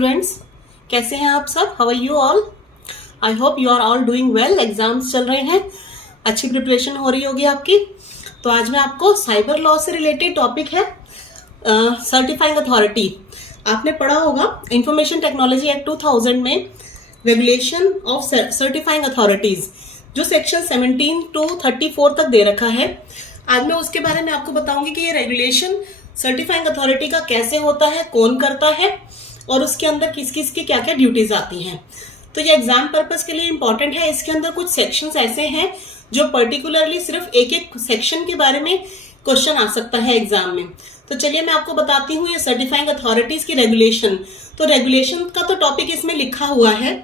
Students, कैसे हैं आप सब? How are you all? I hope you are all doing well. Exams चल रहे हैं, अच्छी प्रिपरेशन हो रही होगी आपकी। तो आज मैं आपको साइबर लॉ से रिलेटेड टॉपिक है सर्टिफाइंग अथॉरिटी। आपने पढ़ा होगा इंफॉर्मेशन टेक्नोलॉजी एक्ट 2000 में रेगुलेशन ऑफ सर्टिफाइंग अथॉरिटीज, जो सेक्शन 17 to 34 तक दे रखा है। आज मैं उसके बारे में आपको बताऊंगी कि ये रेगुलेशन सर्टिफाइंग अथॉरिटी का कैसे होता है, कौन करता है और उसके अंदर किस किस की क्या क्या ड्यूटीज आती हैं। तो ये एग्जाम पर्पस के लिए इंपॉर्टेंट है। इसके अंदर कुछ सेक्शंस ऐसे हैं जो पर्टिकुलरली सिर्फ एक एक सेक्शन के बारे में क्वेश्चन आ सकता है एग्जाम में। तो चलिए मैं आपको बताती हूँ ये सर्टिफाइंग अथॉरिटीज की रेगुलेशन। तो रेगुलेशन का तो टॉपिक इसमें लिखा हुआ है,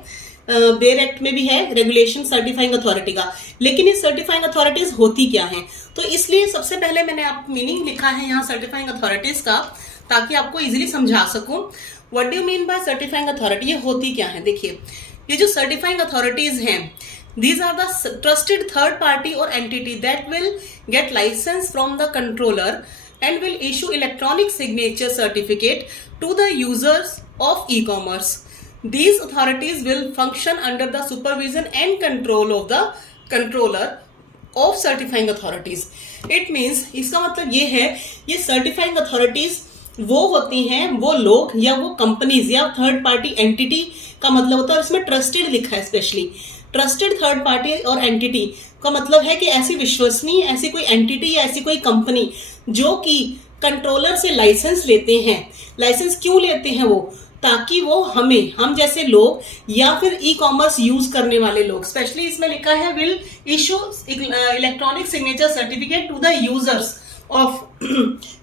बेयर एक्ट में भी है रेगुलेशन सर्टिफाइंग अथॉरिटी का, लेकिन ये सर्टिफाइंग अथॉरिटीज होती क्या हैं? तो इसलिए सबसे पहले मैंने आप मीनिंग लिखा है यहाँ सर्टिफाइंग अथॉरिटीज का, ताकि आपको इजीली समझा सकूं। What do you mean by certifying authority? ये होती क्या है? देखिए, ये जो सर्टिफाइंग अथॉरिटीज हैं, these are the trusted third party or entity that will get license from the controller and will issue electronic signature certificate to the users of e-commerce. These authorities will function under the supervision and control of the controller of certifying authorities. It means, इसका मतलब ये है, ये certifying authorities वो होती हैं, वो लोग या वो कंपनीज या थर्ड पार्टी एंटिटी का मतलब होता है। और इसमें ट्रस्टेड लिखा है, स्पेशली ट्रस्टेड थर्ड पार्टी और एंटिटी का मतलब है कि ऐसी विश्वसनीय ऐसी कोई एंटिटी या ऐसी कोई कंपनी जो कि कंट्रोलर से लाइसेंस लेते हैं। लाइसेंस क्यों लेते हैं वो? ताकि वो हम जैसे लोग या फिर ई कॉमर्स यूज करने वाले लोग, स्पेशली इसमें लिखा है will issue electronic signature certificate to the users of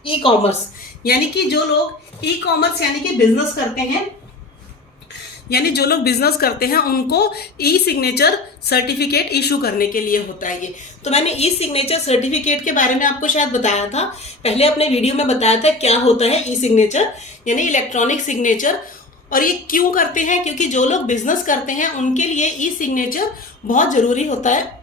e-commerce, यानी कि जो लोग ई कॉमर्स यानी कि बिजनेस करते हैं, यानी जो लोग बिजनेस करते हैं उनको ई सिग्नेचर सर्टिफिकेट इशू करने के लिए होता है ये। तो मैंने ई सिग्नेचर सर्टिफिकेट के बारे में आपको शायद बताया था, पहले अपने वीडियो में बताया था क्या होता है ई सिग्नेचर यानी इलेक्ट्रॉनिक सिग्नेचर। और ये क्यों करते हैं? क्योंकि जो लोग बिजनेस करते हैं उनके लिए ई सिग्नेचर बहुत जरूरी होता है।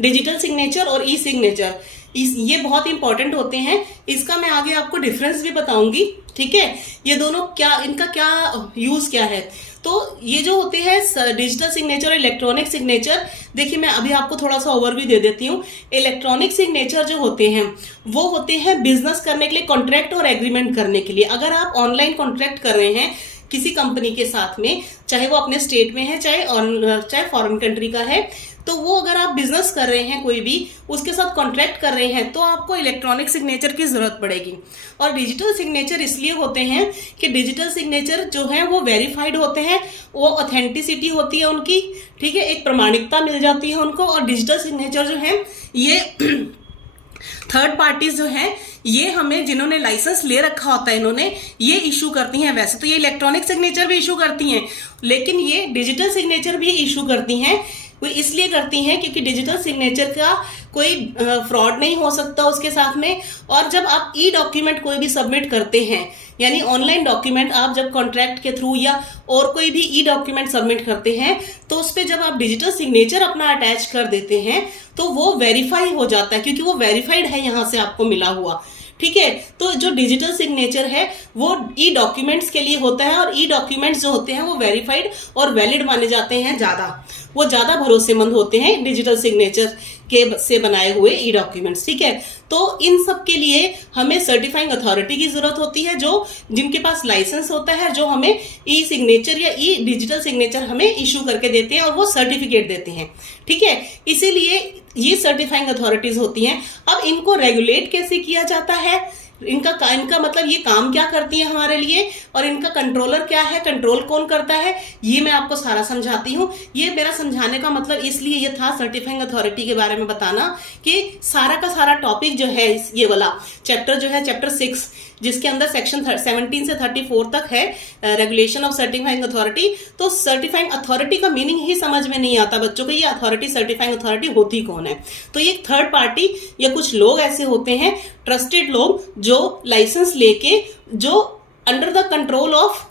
डिजिटल सिग्नेचर और ई सिग्नेचर ये बहुत इंपॉर्टेंट होते हैं। इसका मैं आगे आपको डिफरेंस भी बताऊंगी, ठीक है? ये दोनों क्या, इनका क्या यूज क्या है। तो ये जो होते हैं डिजिटल सिग्नेचर और इलेक्ट्रॉनिक सिग्नेचर, देखिए मैं अभी आपको थोड़ा सा ओवरव्यू दे देती हूँ। इलेक्ट्रॉनिक सिग्नेचर जो होते हैं वो होते हैं बिजनेस करने के लिए, कॉन्ट्रैक्ट और एग्रीमेंट करने के लिए। अगर आप ऑनलाइन कॉन्ट्रैक्ट कर रहे हैं किसी कंपनी के साथ में, चाहे वो अपने स्टेट में है चाहे फॉरेन कंट्री का है, तो वो अगर आप बिजनेस कर रहे हैं कोई भी उसके साथ कॉन्ट्रैक्ट कर रहे हैं तो आपको इलेक्ट्रॉनिक सिग्नेचर की जरूरत पड़ेगी। और डिजिटल सिग्नेचर इसलिए होते हैं कि डिजिटल सिग्नेचर जो है वो वेरीफाइड होते हैं, वो ऑथेंटिसिटी होती है उनकी, ठीक है, एक प्रमाणिकता मिल जाती है उनको। और डिजिटल सिग्नेचर जो है ये थर्ड पार्टीज जो हैं ये हमें, जिन्होंने लाइसेंस ले रखा होता है, इन्होंने ये इशू करती हैं। वैसे तो ये इलेक्ट्रॉनिक सिग्नेचर भी इशू करती हैं, लेकिन ये डिजिटल सिग्नेचर भी इशू करती हैं। वो इसलिए करती हैं क्योंकि डिजिटल सिग्नेचर का कोई फ्रॉड नहीं हो सकता उसके साथ में। और जब आप ई डॉक्यूमेंट कोई भी सबमिट करते हैं, यानी ऑनलाइन डॉक्यूमेंट आप जब कॉन्ट्रैक्ट के थ्रू या और कोई भी ई डॉक्यूमेंट सबमिट करते हैं, तो उस पर जब आप डिजिटल सिग्नेचर अपना अटैच कर देते हैं तो वो वेरीफाई हो जाता है, क्योंकि वो वेरीफाइड है यहाँ से आपको मिला हुआ, ठीक है। तो जो डिजिटल सिग्नेचर है वो ई डॉक्यूमेंट्स के लिए होता है, और ई डॉक्यूमेंट्स जो होते हैं वो वेरीफाइड और वैलिड माने जाते हैं, वो ज्यादा भरोसेमंद होते हैं डिजिटल सिग्नेचर के से बनाए हुए ई डॉक्यूमेंट्स, ठीक है। तो इन सब के लिए हमें सर्टिफाइंग अथॉरिटी की जरूरत होती है, जो जिनके पास लाइसेंस होता है, जो हमें ई सिग्नेचर या ई डिजिटल सिग्नेचर हमें इशू करके देते हैं और वो सर्टिफिकेट देते हैं, ठीक है। इसीलिए ये सर्टिफाइंग अथॉरिटीज होती हैं। अब इनको रेगुलेट कैसे किया जाता है, इनका मतलब ये काम क्या करती है हमारे लिए, और इनका कंट्रोलर क्या है, कंट्रोल कौन करता है, ये मैं आपको सारा समझाती हूँ। ये मेरा समझाने का मतलब इसलिए ये था सर्टिफाइंग अथॉरिटी के बारे में बताना, कि सारा का सारा टॉपिक जो है, ये वाला चैप्टर जो है चैप्टर 6, जिसके अंदर सेक्शन 17 से 34 तक है रेगुलेशन ऑफ सर्टिफाइंग अथॉरिटी। तो सर्टिफाइंग अथॉरिटी का मीनिंग ही समझ में नहीं आता बच्चों को, ये अथॉरिटी सर्टिफाइंग अथॉरिटी होती कौन है। तो ये थर्ड पार्टी या कुछ लोग ऐसे होते हैं, ट्रस्टेड लोग, जो लाइसेंस लेके, जो under the control of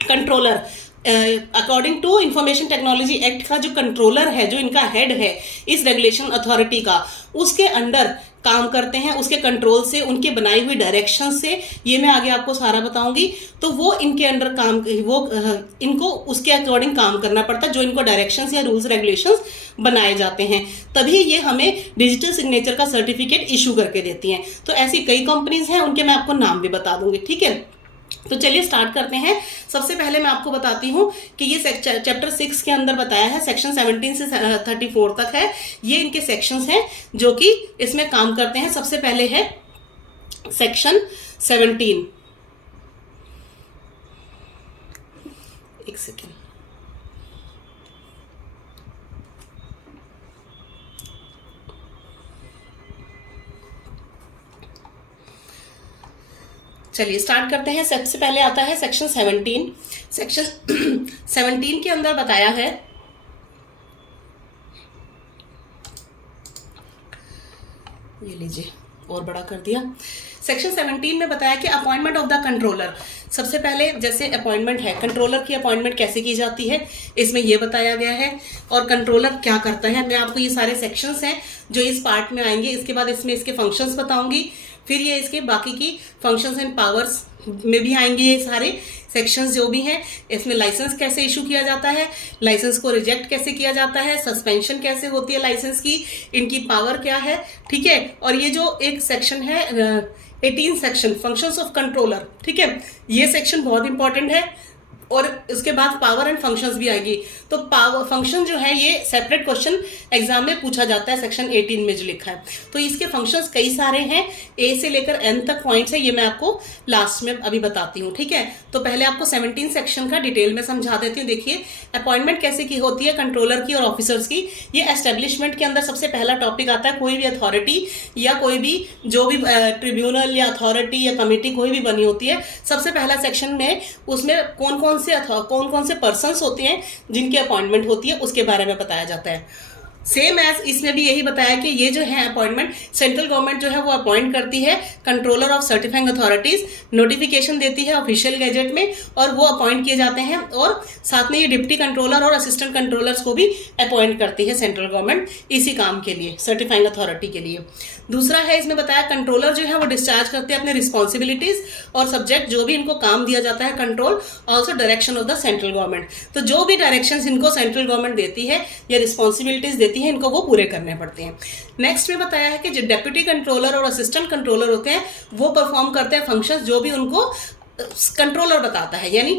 controller, according to information technology act का जो कंट्रोलर है, जो इनका हेड है इस रेगुलेशन अथॉरिटी का, उसके अंडर काम करते हैं, उसके कंट्रोल से, उनके बनाई हुई डायरेक्शन से, ये मैं आगे आपको सारा बताऊंगी। तो वो इनके अंडर काम, वो इनको उसके अकॉर्डिंग काम करना पड़ता है, जो इनको डायरेक्शंस या रूल्स रेगुलेशंस बनाए जाते हैं, तभी ये हमें डिजिटल सिग्नेचर का सर्टिफिकेट इशू करके देती हैं। तो ऐसी कई कंपनीज हैं, उनके मैं आपको नाम भी बता दूंगी, ठीक है। तो चलिए स्टार्ट करते हैं। सबसे पहले मैं आपको बताती हूँ कि ये चैप्टर 6 के अंदर बताया है, सेक्शन 17 से 34 तक है। ये इनके सेक्शंस हैं जो कि इसमें काम करते हैं। सबसे पहले है सेक्शन 17। एक सेकेंड, चलिए स्टार्ट करते हैं। सबसे पहले आता है सेक्शन 17। सेक्शन 17 के अंदर बताया है, ये लीजिए और बड़ा कर दिया। सेक्शन 17 में बताया कि अपॉइंटमेंट ऑफ द कंट्रोलर। सबसे पहले जैसे अपॉइंटमेंट है, कंट्रोलर की अपॉइंटमेंट कैसे की जाती है, इसमें ये बताया गया है। और कंट्रोलर क्या करता है, मैं आपको ये सारे सेक्शंस हैं जो इस पार्ट में आएंगे। इसके बाद इसमें इसके फंक्शंस बताऊंगी, फिर ये इसके बाकी की फंक्शंस एंड पावर्स में भी आएंगे ये सारे सेक्शंस जो भी हैं। इसमें लाइसेंस कैसे इशू किया जाता है, लाइसेंस को रिजेक्ट कैसे किया जाता है, सस्पेंशन कैसे होती है लाइसेंस की, इनकी पावर क्या है, ठीक है। और ये जो एक सेक्शन है 18 सेक्शन फंक्शंस ऑफ कंट्रोलर, ठीक है, ये सेक्शन बहुत इंपॉर्टेंट है। और इसके बाद पावर एंड फंक्शंस भी आएगी। तो पावर फंक्शन जो है ये सेपरेट क्वेश्चन एग्जाम में पूछा जाता है, सेक्शन 18 में जो लिखा है। तो इसके फंक्शंस कई सारे हैं, ए से लेकर एन तक पॉइंट्स है, ये मैं आपको लास्ट में अभी बताती हूँ, ठीक है। तो पहले आपको 17 सेक्शन का डिटेल में समझा देती हूँ। देखिए अपॉइंटमेंट कैसे की होती है कंट्रोलर की और ऑफिसर्स की। ये एस्टेब्लिशमेंट के अंदर सबसे पहला टॉपिक आता है। कोई भी अथॉरिटी या कोई भी जो भी ट्रिब्यूनल या अथॉरिटी या कमेटी कोई भी बनी होती है, सबसे पहला सेक्शन में उसमें कौन कौन से पर्सन्स होते हैं जिनकी अपॉइंटमेंट होती है उसके बारे में बताया जाता है। सेम एज इसमें भी यही बताया कि ये जो है अपॉइंटमेंट सेंट्रल गवर्नमेंट जो है वो अपॉइंट करती है controller of certifying authorities, notification देती है ऑफिशियल गैजेट में और वो अपॉइंट किए जाते हैं। और साथ में ये डिप्टी कंट्रोलर और असिस्टेंट कंट्रोलर्स को भी अपॉइंट करती है सेंट्रल गवर्नमेंट इसी काम के लिए, सर्टिफाइंग अथॉरिटी के लिए। दूसरा है इसमें बताया कंट्रोलर जो है वो डिस्चार्ज करते हैं अपने रिस्पॉन्सिबिलिटीज और सब्जेक्ट जो भी इनको काम दिया जाता है control also direction of the central government. तो जो भी डायरेक्शंस इनको सेंट्रल गवर्नमेंट देती है या रिस्पॉन्सिबिलिटीज देती है इनको वो पूरे करने पड़ते हैं। नेक्स्ट में बताया है कि जो डेप्यूटी कंट्रोलर और असिस्टेंट कंट्रोलर होते हैं वो परफॉर्म करते हैं फंक्शंस जो भी उनको कंट्रोलर बताता है। यानी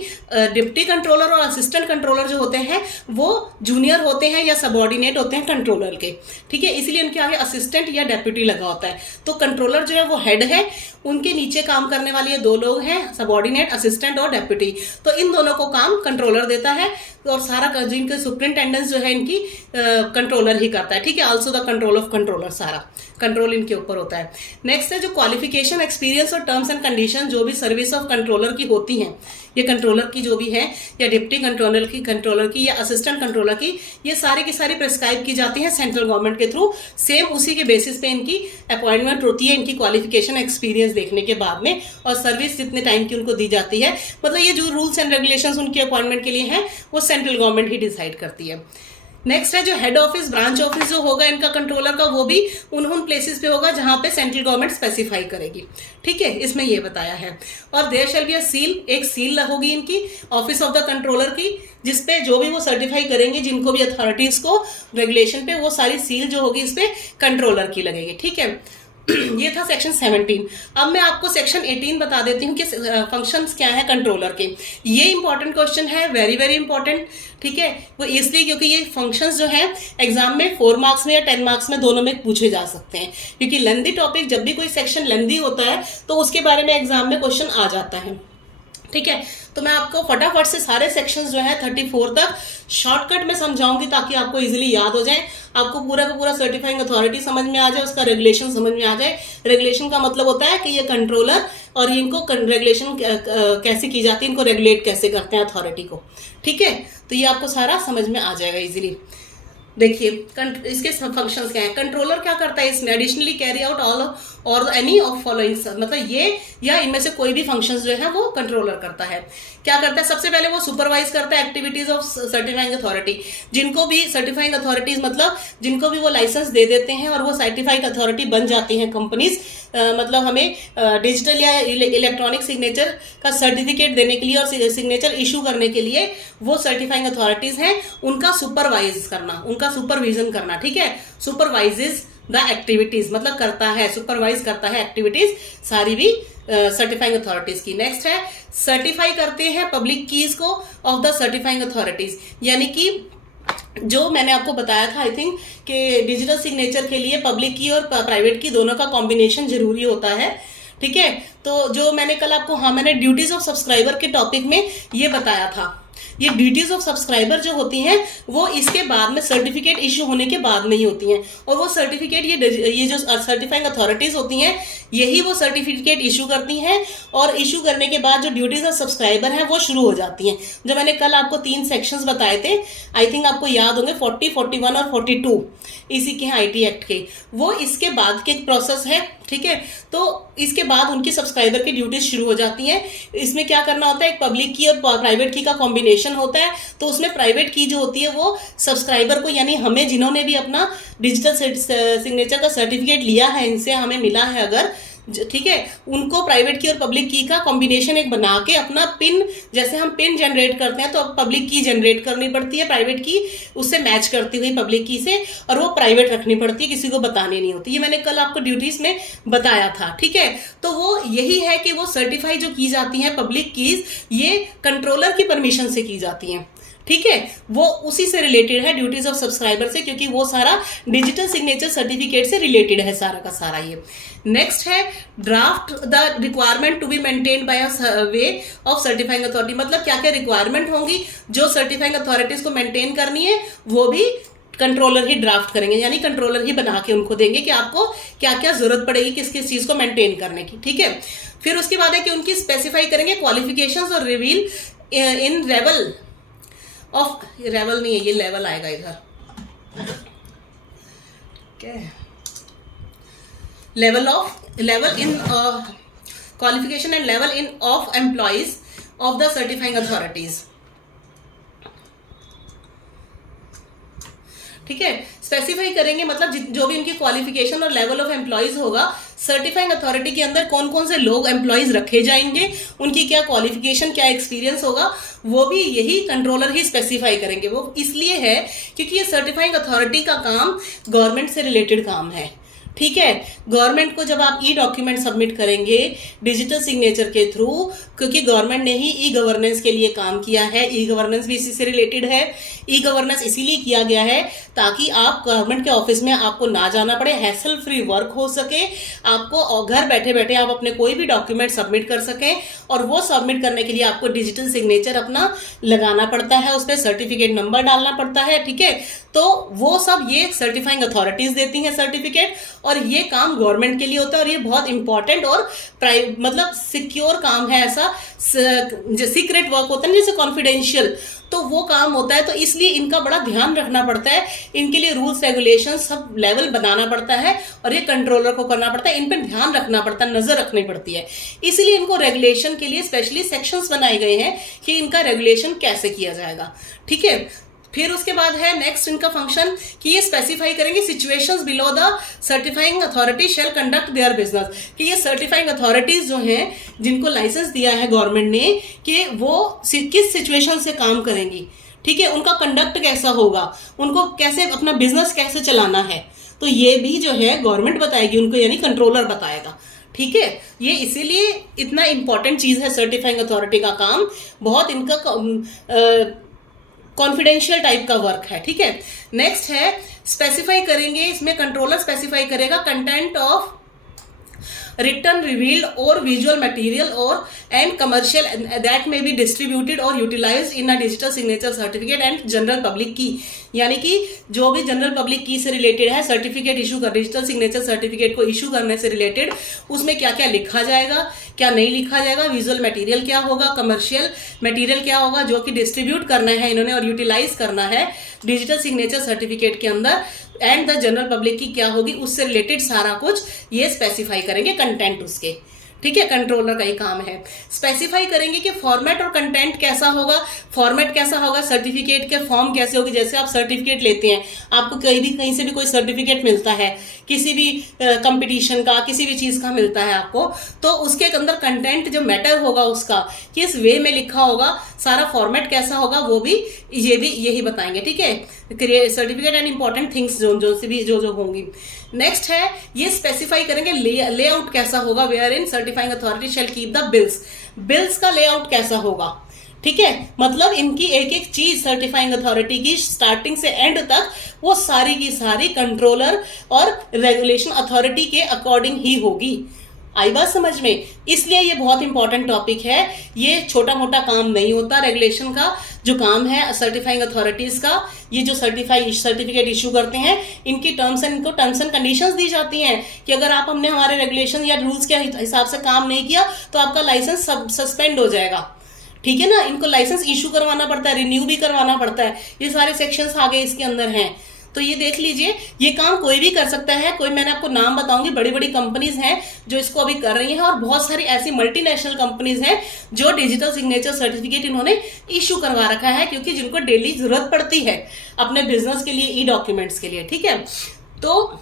डिप्टी कंट्रोलर और असिस्टेंट कंट्रोलर जो होते हैं वो जूनियर होते हैं या सबऑर्डिनेट होते हैं कंट्रोलर के, ठीक है, इसलिए उनके आगे असिस्टेंट या डेप्यूटी लगा होता है। तो कंट्रोलर जो है वो हेड है, उनके नीचे काम करने वाले ये दो लोग हैं, सबऑर्डिनेट, असिस्टेंट और डेप्यूटी। तो इन दोनों को काम कंट्रोलर देता है और सारा जिनके सुपरिंटेंडेंस जो है इनकी कंट्रोलर ही करता है, ठीक है। Also the control of controller, सारा कंट्रोल इनके ऊपर होता है। नेक्स्ट है जो क्वालिफिकेशन, एक्सपीरियंस और टर्म्स एंड कंडीशन जो भी सर्विस ऑफ कंट्रोलर की होती हैं, ये कंट्रोलर की जो भी है या डिप्टी कंट्रोलर की या असिस्टेंट कंट्रोलर की, ये सारी की सारी प्रिस्क्राइब की जाती है सेंट्रल गवर्नमेंट के थ्रू। सेम उसी के बेसिस पे इनकी अपॉइंटमेंट होती है, इनकी क्वालिफिकेशन एक्सपीरियंस देखने के बाद में, और सर्विस जितने टाइम की उनको दी जाती है। मतलब ये जो रूल्स एंड रेगुलेशंस उनके अपॉइंटमेंट के लिए हैं वो सेंट्रल गवर्नमेंट ही डिसाइड करती है। नेक्स्ट है जो हेड ऑफिस, ब्रांच ऑफिस जो होगा इनका कंट्रोलर का, वो भी उन प्लेसेस पे होगा जहां पे सेंट्रल गवर्नमेंट स्पेसिफाई करेगी, ठीक है, इसमें ये बताया है। और there shall be a seal, एक सील होगी इनकी ऑफिस ऑफ द कंट्रोलर की, जिसपे जो भी वो सर्टिफाई करेंगे जिनको भी अथॉरिटीज को रेगुलेशन पे, वो सारी सील जो होगी इस पे कंट्रोलर की लगेगी, ठीक है। ये था सेक्शन 17। अब मैं आपको सेक्शन 18 बता देती हूँ कि फंक्शंस क्या है कंट्रोलर के। ये इंपॉर्टेंट क्वेश्चन है, वेरी वेरी इंपॉर्टेंट, ठीक है। वो इसलिए क्योंकि ये फंक्शंस जो है एग्जाम में 4 मार्क्स में या 10 मार्क्स में दोनों में पूछे जा सकते हैं, क्योंकि लेंदी टॉपिक, जब भी कोई सेक्शन लेंदी होता है तो उसके बारे में एग्जाम में क्वेश्चन आ जाता है, ठीक है। तो मैं आपको फटाफट से सारे सेक्शंस जो है 34 तक शॉर्टकट में समझाऊंगी ताकि आपको इजीली याद हो जाए, आपको पूरा का पूरा सर्टिफाइंग अथॉरिटी समझ में आ जाए, उसका रेगुलेशन समझ में आ जाए। रेगुलेशन का मतलब होता है कि ये कंट्रोलर और इनको रेगुलेशन कैसे की जाती है, इनको रेगुलेट कैसे करते हैं अथॉरिटी को, ठीक है। तो ये आपको सारा समझ में आ जाएगा इजीली। देखिए इसके फंक्शंस क्या है। कंट्रोलर क्या करता है इसमें, एडिशनली कैरी आउट ऑल और एनी ऑफ फॉलोइंग, मतलब ये या इनमें से कोई भी फंक्शंस जो है वो कंट्रोलर करता है। क्या करता है? सबसे पहले वो सुपरवाइज करता है एक्टिविटीज ऑफ सर्टिफाइंग अथॉरिटी। जिनको भी सर्टिफाइंग अथॉरिटीज मतलब जिनको भी वो लाइसेंस दे देते हैं और वो सर्टिफाइंग अथॉरिटी बन जाती हैं कंपनीज, मतलब हमें डिजिटल या इलेक्ट्रॉनिक सिग्नेचर का सर्टिफिकेट देने के लिए और सिग्नेचर इशू करने के लिए वो सर्टिफाइंग अथॉरिटीज हैं, उनका सुपरवाइज करना, उनका सुपरविजन करना। ठीक है, सुपरवाइजेज द एक्टिविटीज, मतलब करता है, सुपरवाइज करता है एक्टिविटीज सारी भी सर्टिफाइंग अथॉरिटीज की। नेक्स्ट है सर्टिफाई करते हैं पब्लिक कीज को ऑफ द सर्टिफाइंग अथॉरिटीज, यानी कि जो मैंने आपको बताया था आई थिंक कि डिजिटल सिग्नेचर के लिए पब्लिक की और प्राइवेट की दोनों का कॉम्बिनेशन जरूरी होता है। ठीक है, तो जो मैंने कल आपको, मैंने ड्यूटीज ऑफ सब्सक्राइबर के टॉपिक में ये बताया था। ये ड्यूटीज ऑफ सब्सक्राइबर जो होती हैं वो इसके बाद में सर्टिफिकेट इशू होने के बाद में ही होती हैं, और वो सर्टिफिकेट ये जो सर्टिफाइंग अथॉरिटीज होती हैं यही वो सर्टिफिकेट इशू करती हैं, और इशू करने के बाद जो ड्यूटीज ऑफ सब्सक्राइबर हैं वो शुरू हो जाती हैं। जो मैंने कल आपको 3 सेक्शंस बताए थे, आई थिंक आपको याद होंगे 40, 41 और 42 इसी के आईटी एक्ट के, वो इसके बाद के प्रोसेस है। ठीक है, तो इसके बाद उनकी सब्सक्राइबर की ड्यूटीज शुरू हो जाती हैं। इसमें क्या करना होता है, एक पब्लिक की और प्राइवेट की का कॉम्बिनेशन होता है। तो उसमें प्राइवेट की जो होती है वो सब्सक्राइबर को, यानी हमें जिन्होंने भी अपना डिजिटल सिग्नेचर का सर्टिफिकेट लिया है, इनसे हमें मिला है अगर, ठीक है, उनको प्राइवेट की और पब्लिक की का कॉम्बिनेशन एक बना के अपना पिन, जैसे हम पिन जनरेट करते हैं तो पब्लिक की जनरेट करनी पड़ती है प्राइवेट की उससे मैच करती हुई पब्लिक की से, और वो प्राइवेट रखनी पड़ती है, किसी को बतानी नहीं होती। ये मैंने कल आपको ड्यूटीज में बताया था। ठीक है, तो वो यही है कि वो सर्टिफाई जो की जाती है पब्लिक कीज, ये कंट्रोलर की परमिशन से की जाती हैं। ठीक है, वो उसी से रिलेटेड है ड्यूटीज ऑफ सब्सक्राइबर से, क्योंकि वो सारा डिजिटल सिग्नेचर सर्टिफिकेट से रिलेटेड है सारा का सारा ये। नेक्स्ट है draft the requirement to be maintained by a way of certifying authority, मतलब क्या क्या रिक्वायरमेंट होंगी जो सर्टिफाइंग अथॉरिटीज को मेंटेन करनी है, वो भी कंट्रोलर ही ड्राफ्ट करेंगे, यानी कंट्रोलर ही बना के उनको देंगे कि आपको क्या क्या जरूरत पड़ेगी किस किस चीज को मेंटेन करने की। ठीक है, फिर उसके बाद है कि उनकी स्पेसिफाई करेंगे क्वालिफिकेशंस और reveal in level of, level नहीं है ये, लेवल आएगा इधर, level in qualification and level in of employees of the certifying authorities. ठीक है, स्पेसिफाई करेंगे मतलब जो भी उनकी क्वालिफिकेशन और लेवल ऑफ एम्प्लॉइज होगा, सर्टिफाइंग अथॉरिटी के अंदर कौन कौन से लोग एम्प्लॉइज रखे जाएंगे, उनकी क्या क्वालिफिकेशन क्या एक्सपीरियंस होगा, वो भी यही कंट्रोलर ही स्पेसिफाई करेंगे। वो इसलिए है क्योंकि ये सर्टिफाइंग अथॉरिटी का काम गवर्नमेंट से रिलेटेड काम है। ठीक है, गवर्नमेंट को जब आप ई डॉक्यूमेंट सबमिट करेंगे डिजिटल सिग्नेचर के थ्रू, क्योंकि गवर्नमेंट ने ही ई गवर्नेंस के लिए काम किया है, ई गवर्नेंस भी इसी से रिलेटेड है। ई गवर्नेंस इसीलिए किया गया है ताकि आप गवर्नमेंट के ऑफिस में आपको ना जाना पड़े, हैसल फ्री वर्क हो सके, आपको घर बैठे बैठे आप अपने कोई भी डॉक्यूमेंट सबमिट कर सकें, और वो सबमिट करने के लिए आपको डिजिटल सिग्नेचर अपना लगाना पड़ता है, उस पर सर्टिफिकेट नंबर डालना पड़ता है। ठीक है, तो वो सब ये सर्टिफाइंग अथॉरिटीज देती हैं सर्टिफिकेट, और ये काम गवर्नमेंट के लिए होता है, और ये बहुत इंपॉर्टेंट और मतलब सिक्योर काम है, ऐसा सीक्रेट वर्क होता है जैसे कॉन्फिडेंशियल, तो वो काम होता है। तो इसलिए इनका बड़ा ध्यान रखना पड़ता है, इनके लिए रूल्स रेगुलेशन सब लेवल बनाना पड़ता है, और ये कंट्रोलर को करना पड़ता है, इन पर ध्यान रखना पड़ता है, नजर रखनी पड़ती है। इसलिए इनको रेगुलेशन के लिए स्पेशली सेक्शंस बनाए गए हैं कि इनका रेगुलेशन कैसे किया जाएगा। ठीक है, फिर उसके बाद है नेक्स्ट इनका फंक्शन कि ये स्पेसिफाई करेंगे situations below the certifying authority shall conduct their business, कि ये सर्टिफाइंग अथॉरिटीज जो हैं जिनको लाइसेंस दिया है गवर्नमेंट ने, कि वो किस सिचुएशन से काम करेंगी। ठीक है, उनका कंडक्ट कैसा होगा, उनको कैसे अपना बिजनेस कैसे चलाना है, तो ये भी जो है गवर्नमेंट बताएगी उनको, यानी कंट्रोलर बताएगा। ठीक है, ये इसीलिए इतना इंपॉर्टेंट चीज है सर्टिफाइंग अथॉरिटी का काम, बहुत इनका कॉन्फिडेंशियल टाइप का वर्क है। ठीक है, नेक्स्ट है स्पेसिफाई करेंगे, इसमें कंट्रोलर स्पेसिफाई करेगा content of written revealed or visual material or and commercial that may be distributed or utilized in a digital signature certificate and general public key, यानी कि जो भी जनरल पब्लिक की से रिलेटेड है, सर्टिफिकेट इशू कर digital signature certificate को issue करने से रिलेटेड, उसमें क्या क्या लिखा जाएगा क्या नहीं लिखा जाएगा, विजुअल मटेरियल क्या होगा, कमर्शियल मटेरियल क्या होगा जो कि डिस्ट्रीब्यूट करना है इन्होंने और यूटिलाइज करना है डिजिटल सिग्नेचर सर्टिफिकेट के अंदर, एंड द जनरल पब्लिक की क्या होगी, उससे रिलेटेड सारा कुछ ये स्पेसिफाई करेंगे, कंटेंट उसके। ठीक है, कंट्रोलर का ही काम है। स्पेसिफाई करेंगे कि फॉर्मेट और कंटेंट कैसा होगा, फॉर्मेट कैसा होगा, सर्टिफिकेट के फॉर्म कैसे होगी। जैसे आप सर्टिफिकेट लेते हैं, आपको कहीं से भी कोई सर्टिफिकेट मिलता है, किसी भी कंपटीशन का, किसी भी चीज का मिलता है आपको, तो उसके अंदर कंटेंट जो मैटर होगा उसका, किस वे में लिखा होगा, सारा फॉर्मेट कैसा होगा, वो भी यही बताएंगे। ठीक है, सर्टिफिकेट एंड इंपॉर्टेंट थिंग्स जो होंगी। नेक्स्ट है, ये स्पेसिफाई करेंगे लेआउट कैसा होगा, wherein certifying authority shall keep the bills का लेआउट कैसा होगा। ठीक है, मतलब इनकी एक एक चीज सर्टिफाइंग अथॉरिटी की स्टार्टिंग से एंड तक वो सारी की सारी कंट्रोलर और रेगुलेशन अथॉरिटी के अकॉर्डिंग ही होगी। आई बात समझ में? इसलिए ये बहुत इंपॉर्टेंट टॉपिक है। ये छोटा मोटा काम नहीं होता। रेगुलेशन का जो काम है सर्टिफाइंग अथॉरिटीज का, ये जो सर्टिफिकेट इशू करते हैं, इनकी टर्म्स एंड कंडीशंस दी जाती हैं कि अगर आप हमने हमारे रेगुलेशन या रूल्स के हिसाब से काम नहीं किया तो आपका लाइसेंस सस्पेंड हो जाएगा। ठीक है ना, इनको लाइसेंस इशू करवाना पड़ता है, रिन्यू भी करवाना पड़ता है। ये सारे सेक्शंस आगे इसके अंदर हैं, तो ये देख लीजिए। ये काम कोई भी कर सकता है। कोई, मैंने आपको नाम बताऊंगी, बड़ी बड़ी कंपनीज हैं जो इसको अभी कर रही हैं, और बहुत सारी ऐसी मल्टीनेशनल कंपनीज हैं जो डिजिटल सिग्नेचर सर्टिफिकेट इन्होंने इशू करवा रखा है, क्योंकि जिनको डेली जरूरत पड़ती है अपने बिजनेस के लिए, ई डॉक्यूमेंट्स के लिए। ठीक है, तो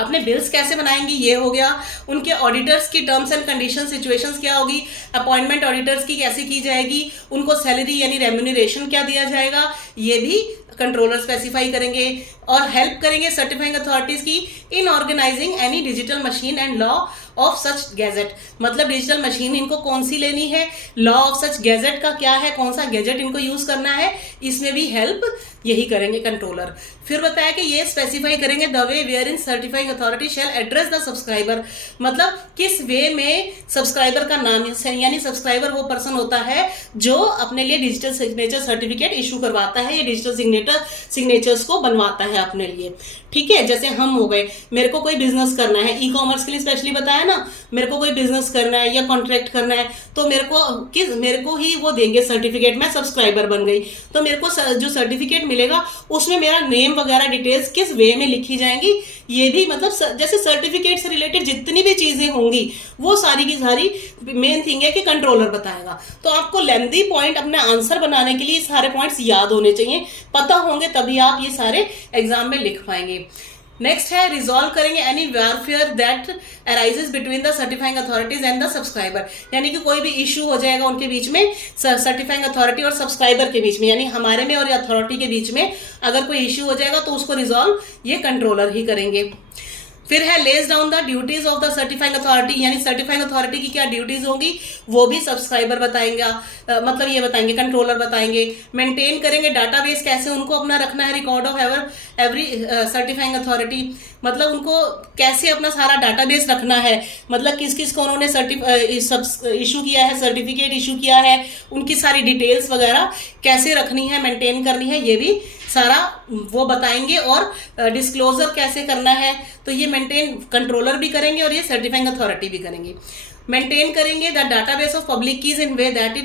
अपने बिल्स कैसे बनाएंगे, ये हो गया। उनके ऑडिटर्स की टर्म्स एंड कंडीशन सिचुएशंस क्या होगी, अपॉइंटमेंट ऑडिटर्स की कैसे की जाएगी, उनको सैलरी यानी रेम्यूनरेशन क्या दिया जाएगा, ये भी कंट्रोलर स्पेसिफाई करेंगे। और हेल्प करेंगे सर्टिफाइंग अथॉरिटीज की in organizing any digital machine and law of such gadget. मतलब डिजिटल मशीन इनको कौन सी लेनी है, लॉ ऑफ सच गैजेट का क्या है, कौन सा गैजेट इनको यूज करना है, इसमें भी हेल्प यही करेंगे कंट्रोलर। फिर बताया कि ये स्पेसिफाई करेंगे the way wherein certifying authority shall address the subscriber. मतलब किस वे में सब्सक्राइबर का नाम, यानी सब्सक्राइबर वो पर्सन होता है जो अपने लिए डिजिटल सिग्नेचर सर्टिफिकेट इशू करवाता है, या डिजिटल सिग्नेचर्स को बनवाता है अपने लिए। ठीक है, जैसे हम हो गए, मेरे को कोई बिजनेस करना है, ई कॉमर्स के लिए स्पेशली बताया ना, मेरे को कोई बिजनेस करना है या कॉन्ट्रैक्ट करना है, तो मेरे को ही वो देंगे सर्टिफिकेट। मैं सब्सक्राइबर बन गई तो मेरे को जो सर्टिफिकेट मिलेगा उसमें मेरा नेम वगैरह डिटेल्स किस वे में लिखी जाएंगी, ये भी मतलब जैसे सर्टिफिकेट से रिलेटेड जितनी भी चीजें होंगी वो सारी की सारी मेन थिंग है कि कंट्रोलर बताएगा। तो आपको लेंथी पॉइंट अपने आंसर बनाने के लिए सारे पॉइंट्स याद होने चाहिए, पता होंगे, तभी आप ये सारे एग्जाम में लिख पाएंगे। नेक्स्ट है, रिजॉल्व करेंगे any warfare that arises between the certifying authorities and the subscriber. यानी कि कोई भी इशू हो जाएगा उनके बीच में, सर्टिफाइंग अथॉरिटी और सब्सक्राइबर के बीच में, यानी हमारे में और अथॉरिटी के बीच में अगर कोई इशू हो जाएगा तो उसको रिजॉल्व ये कंट्रोलर ही करेंगे। फिर है, lays down the duties of the certifying authority, यानी सर्टिफाइंग अथॉरिटी की क्या ड्यूटीज होंगी वो भी सब्सक्राइबर बताएंगे, मतलब ये बताएंगे, कंट्रोलर बताएंगे। मेंटेन करेंगे डाटाबेस, कैसे उनको अपना रखना है record of every certifying authority, मतलब उनको कैसे अपना सारा डाटाबेस रखना है, मतलब किस किस को उन्होंने इशू किया है, सर्टिफिकेट इशू किया है, उनकी सारी डिटेल्स वगैरह कैसे रखनी है, मेंटेन करनी है, ये भी सारा वो बताएंगे। और डिस्क्लोजर कैसे करना है, तो ये मेंटेन कंट्रोलर भी करेंगे और ये सर्टिफाइंग अथॉरिटी भी करेंगे। मेंटेन करेंगे the database of public keys in way that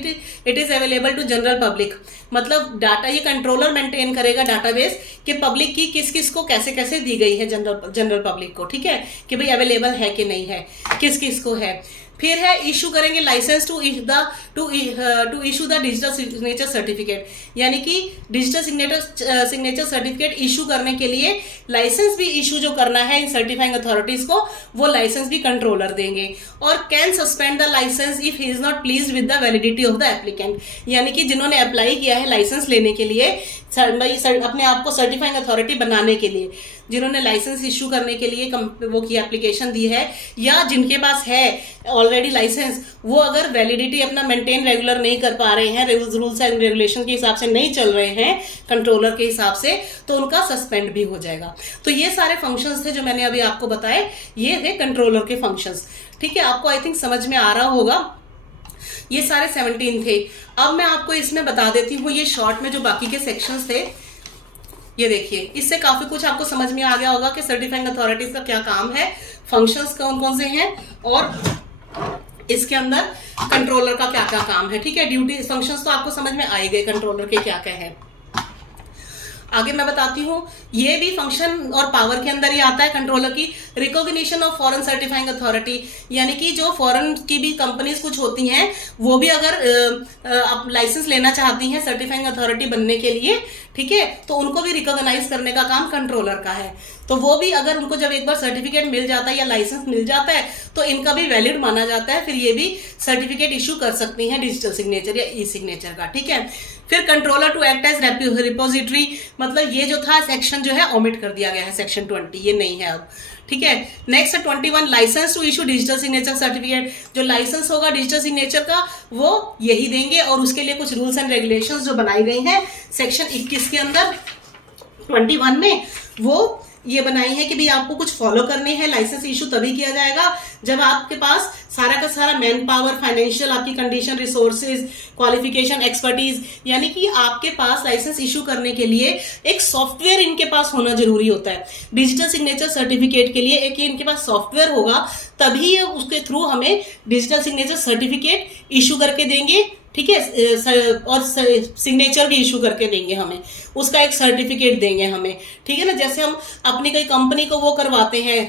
it is available to general public. मतलब डाटा ये कंट्रोलर मेंटेन करेगा डाटाबेस कि पब्लिक की किस किस को कैसे कैसे दी गई है, जनरल पब्लिक को। ठीक है, कि भाई अवेलेबल है कि नहीं है, किस किस को है। फिर है, इशू करेंगे licence to issue the digital signature certificate, यानी कि डिजिटल सिग्नेचर सर्टिफिकेट इशू करने के लिए लाइसेंस भी इशू जो करना है इन सर्टिफाइंग अथॉरिटीज को, वो लाइसेंस भी कंट्रोलर देंगे। और can suspend the licence if he is not pleased with the validity of the applicant, यानी कि जिन्होंने अप्लाई किया है लाइसेंस लेने के लिए, अपने आप को सर्टिफाइंग अथॉरिटी बनाने के लिए, जिन्होंने लाइसेंस इशू करने के लिए वो की एप्लीकेशन दी है, या जिनके पास है ऑलरेडी लाइसेंस, वो अगर वैलिडिटी अपना मेंटेन रेगुलर नहीं कर पा रहे हैं, रूल्स एंड रेगुलेशन के हिसाब से नहीं चल रहे हैं कंट्रोलर के हिसाब से, तो उनका सस्पेंड भी हो जाएगा। तो ये सारे फंक्शंस थे जो मैंने अभी आपको बताए, ये थे कंट्रोलर के फंक्शंस। ठीक है, आपको आई थिंक समझ में आ रहा होगा। ये सारे 17 थे। अब मैं आपको इसमें बता देती हूँ ये शॉर्ट में जो बाकी के सेक्शंस थे, ये देखिए, इससे काफी कुछ आपको समझ में आ गया होगा कि सर्टिफाइंग अथॉरिटीज का क्या काम है, फंक्शंस कौन कौन से हैं, और इसके अंदर कंट्रोलर का क्या क्या काम है। ठीक है, ड्यूटी फंक्शंस तो आपको समझ में आ ही गए कंट्रोलर के क्या क्या है। आगे मैं बताती हूँ, ये भी फंक्शन और पावर के अंदर ही आता है कंट्रोलर की, recognition of foreign certifying authority, यानी कि जो फॉरेन की भी कंपनीज कुछ होती हैं वो भी अगर लाइसेंस लेना चाहती हैं सर्टिफाइंग अथॉरिटी बनने के लिए, ठीक है, तो उनको भी रिकॉग्नाइज करने का काम कंट्रोलर का है। तो वो भी अगर उनको जब एक बार सर्टिफिकेट मिल जाता है या लाइसेंस मिल जाता है तो इनका भी वैलिड माना जाता है, फिर ये भी सर्टिफिकेट इशू कर सकती हैं डिजिटल सिग्नेचर या ई सिग्नेचर का, ठीक है। फिर controller to act as repository, मतलब ये जो था सेक्शन जो है ओमिट कर दिया गया है, सेक्शन 20 ये नहीं है अब, ठीक है। नेक्स्ट है 21, licence to issue digital signature certificate. जो लाइसेंस होगा डिजिटल सिग्नेचर का वो यही देंगे, और उसके लिए कुछ रूल्स एंड रेगुलेशंस जो बनाई गई हैं सेक्शन 21 के अंदर 21 में, वो ये बनाई है कि भाई आपको कुछ फॉलो करने हैं। लाइसेंस इशू तभी किया जाएगा जब आपके पास सारा का सारा मैन पावर, फाइनेंशियल, आपकी कंडीशन, रिसोर्सेज, क्वालिफिकेशन, एक्सपर्टीज, यानी कि आपके पास लाइसेंस इशू करने के लिए एक सॉफ्टवेयर इनके पास होना जरूरी होता है। डिजिटल सिग्नेचर सर्टिफिकेट के लिए एक इनके पास सॉफ्टवेयर होगा, तभी उसके थ्रू हमें डिजिटल सिग्नेचर सर्टिफिकेट इशू करके देंगे, ठीक है, और सिग्नेचर भी इशू करके देंगे हमें, उसका एक सर्टिफिकेट देंगे हमें, ठीक है ना। जैसे हम अपनी कोई कंपनी को वो करवाते हैं,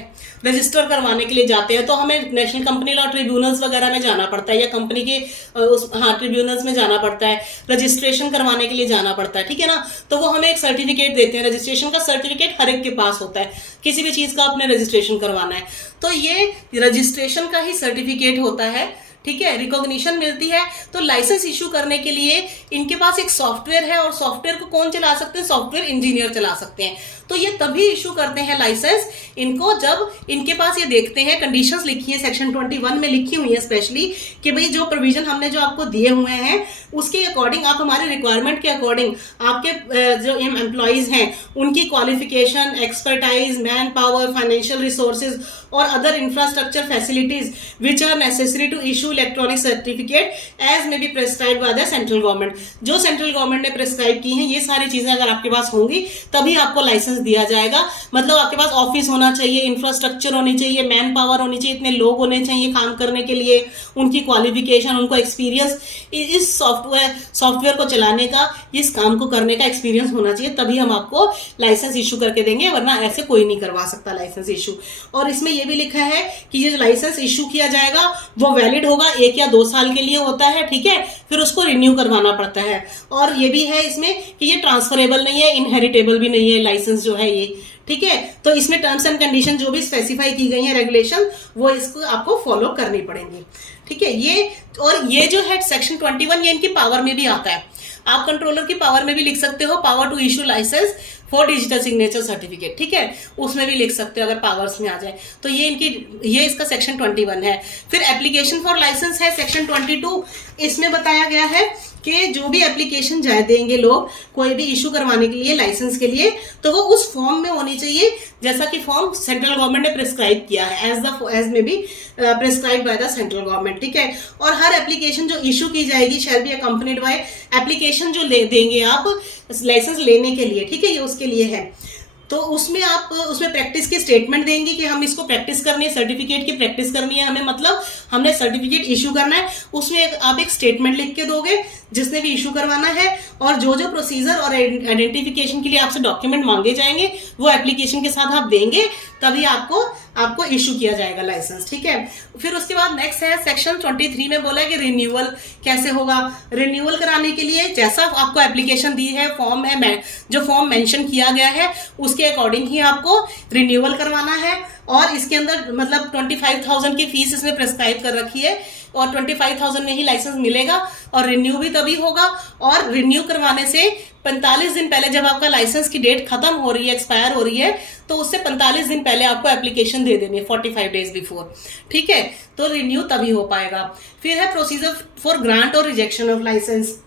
रजिस्टर करवाने के लिए जाते हैं, तो हमें नेशनल कंपनी लॉ ट्रिब्यूनल्स वगैरह में जाना पड़ता है, या कंपनी के ट्रिब्यूनल्स में जाना पड़ता है, रजिस्ट्रेशन करवाने के लिए जाना पड़ता है, ठीक है ना। तो वो हमें एक सर्टिफिकेट देते हैं, रजिस्ट्रेशन का सर्टिफिकेट हर एक के पास होता है, किसी भी चीज का आपने रजिस्ट्रेशन करवाना है तो ये रजिस्ट्रेशन का ही सर्टिफिकेट होता है, ठीक है, रिकॉग्निशन मिलती है। तो लाइसेंस इशू करने के लिए इनके पास एक सॉफ्टवेयर है, और सॉफ्टवेयर को कौन चला सकते हैं, सॉफ्टवेयर इंजीनियर चला सकते हैं। तो ये तभी इशू करते हैं लाइसेंस इनको जब इनके पास ये देखते हैं, कंडीशंस लिखी है सेक्शन 21 में लिखी हुई है स्पेशली, कि भाई जो प्रोविजन हमने जो आपको दिए हुए हैं उसके अकॉर्डिंग आप हमारे रिक्वायरमेंट के अकॉर्डिंग आपके जो एम्प्लॉइज हैं उनकी qualification, expertise, man power, financial resources और other infrastructure facilities which are necessary to issue electronic certificate as may be prescribe by the central government. जो सेंट्रल गवर्नमेंट ने प्रेस्क्राइब की हैं ये सारी चीजें अगर आपके पास होंगी तभी आपको लाइसेंस दिया जाएगा। मतलब आपके पास ऑफिस होना चाहिए, इंफ्रास्ट्रक्चर होनी चाहिए, मैन पावर होनी चाहिए, इतने लोग होने चाहिए काम करने के लिए, उनकी क्वालिफिकेशन, उनको एक्सपीरियंस, इस सॉफ्टवेयर को चलाने का, इस काम को करने का एक्सपीरियंस होना चाहिए, तभी हम आपको लाइसेंस इशू करके देंगे, वरना ऐसे कोई नहीं करवा सकता लाइसेंस इशू। और इसमें यह भी लिखा है कि ये लाइसेंस इशू किया जाएगा वो वैलिड होगा 1 या 2 साल के लिए होता है, ठीक है, फिर उसको रिन्यू करवाना पड़ता है। और ये भी है इसमें कि ये ट्रांसफरेबल नहीं है, इनहेरिटेबल भी नहीं है लाइसेंस जो है ये, ठीक है। तो इसमें टर्म्स एंड कंडीशन जो भी स्पेसिफाई की गई है रेगुलेशन, वो इसको आपको फॉलो करनी पड़ेंगी, ठीक है। ये और ये जो है सेक्शन 21 ये इनकी पावर में भी आता है। आप कंट्रोलर की पावर में भी लिख सकते हो, power to issue licence for digital signature certificate, ठीक है, उसमें भी लिख सकते हो अगर पावर्स में आ जाए तो। ये इसका सेक्शन 21 है। फिर एप्लीकेशन फॉर लाइसेंस है सेक्शन 22। इसमें बताया गया है कि जो भी एप्लीकेशन जाए देंगे लोग कोई भी इशू करवाने के लिए लाइसेंस के लिए, तो वो उस फॉर्म में होनी चाहिए जैसा कि फॉर्म सेंट्रल गवर्नमेंट ने प्रिस्क्राइब किया है, एज में be prescribe bye the central government, ठीक है। और हर एप्लीकेशन जो इशू की जाएगी shall be accompanied by application जो देंगे आप लाइसेंस लेने के लिए, ठीक है, ये उसके लिए है। तो उसमें आप उसमें प्रैक्टिस की स्टेटमेंट देंगे कि हम इसको प्रैक्टिस करनी है, सर्टिफिकेट की प्रैक्टिस करनी है हमें, मतलब हमने सर्टिफिकेट इशू करना है। उसमें आप एक स्टेटमेंट लिख के दोगे जिसने भी इशू करवाना है, और जो जो प्रोसीजर और आइडेंटिफिकेशन के लिए आपसे डॉक्यूमेंट मांगे जाएंगे वो एप्लीकेशन के साथ आप देंगे, तभी आपको इशू किया जाएगा लाइसेंस, ठीक है। फिर उसके बाद नेक्स्ट है सेक्शन 23 में बोला है कि रिन्यूअल कैसे होगा। रिन्यूअल कराने के लिए जैसा आपको एप्लीकेशन दी है, फॉर्म है, जो फॉर्म मेंशन किया गया है उसके अकॉर्डिंग ही आपको रिन्यूअल करवाना है। और इसके अंदर मतलब 25,000 की फीस इसमें प्रिस्क्राइब कर रखी है, और 25,000 में ही लाइसेंस मिलेगा, और रिन्यू भी तभी होगा। और रिन्यू करवाने से 45 दिन पहले, जब आपका लाइसेंस की डेट खत्म हो रही है, एक्सपायर हो रही है, तो उससे 45 दिन पहले आपको एप्लीकेशन दे देनी है, 45 डेज बिफोर, ठीक है, तो रिन्यू तभी हो पाएगा। फिर है प्रोसीजर फॉर ग्रांट और रिजेक्शन ऑफ लाइसेंस।